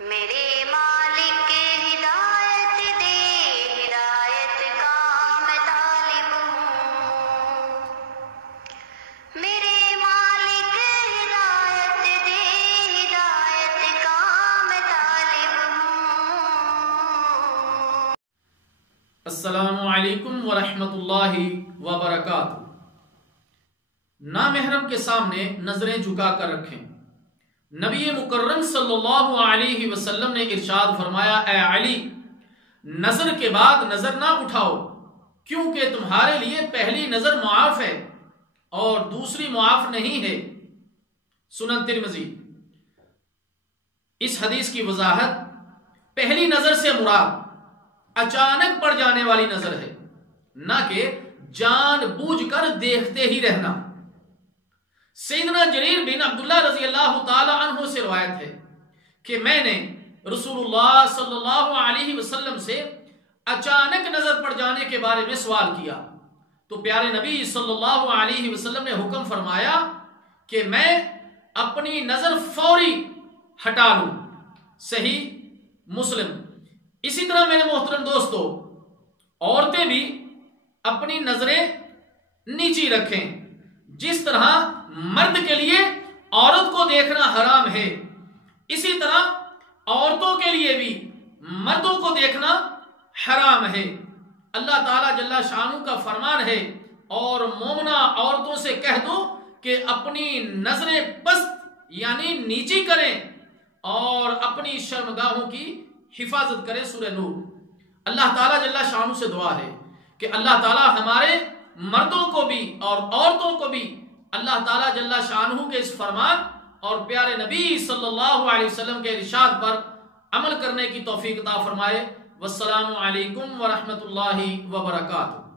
میرے مالک ہدایت دے، ہدایت کا میں طالب ہوں۔ میرے مالک ہدایت دے، ہدایت کا میں طالب ہوں۔ السلام علیکم ورحمۃ اللہ وبرکاتہ۔ نامحرم کے سامنے نظریں جھکا کر رکھیں۔ نبی مکرم صلی اللہ علیہ وسلم نے ارشاد فرمایا، اے علی، نظر کے بعد نظر نہ اٹھاؤ، کیونکہ تمہارے لیے پہلی نظر معاف ہے اور دوسری معاف نہیں ہے۔ سنن ترمذی۔ اس حدیث کی وضاحت، پہلی نظر سے مراد اچانک پڑ جانے والی نظر ہے، نہ کہ جان بوجھ کر دیکھتے ہی رہنا۔ سیدنا جریر بن عبداللہ رضی اللہ تعالی عنہ سے روایت ہے کہ میں نے رسول اللہ صلی اللہ علیہ وسلم سے اچانک نظر پڑ جانے کے بارے میں سوال کیا تو پیارے نبی صلی اللہ علیہ وسلم نے حکم فرمایا کہ میں اپنی نظر فوری ہٹا لوں۔ صحیح مسلم۔ اسی طرح میرے محترم دوستو، عورتیں بھی اپنی نظریں نیچی رکھیں۔ جس طرح مرد کے لیے عورت کو دیکھنا حرام ہے، اسی طرح عورتوں کے لیے بھی مردوں کو دیکھنا حرام ہے۔ اللہ تعالیٰ جل شانہ کا فرمان ہے، اور مومنہ عورتوں سے کہہ دو کہ اپنی نظریں پست یعنی نیچی کریں اور اپنی شرمگاہوں کی حفاظت کریں۔ سورہ نور۔ اللہ تعالیٰ جل شانہ سے دعا ہے کہ اللہ تعالیٰ ہمارے مردوں کو بھی اور عورتوں کو بھی اللہ تعالیٰ جل شانہ کے اس فرمان اور پیارے نبی صلی اللہ علیہ وسلم کے ارشاد پر عمل کرنے کی توفیق عطا فرمائے۔ والسلام علیکم ورحمۃ اللہ وبرکاتہ۔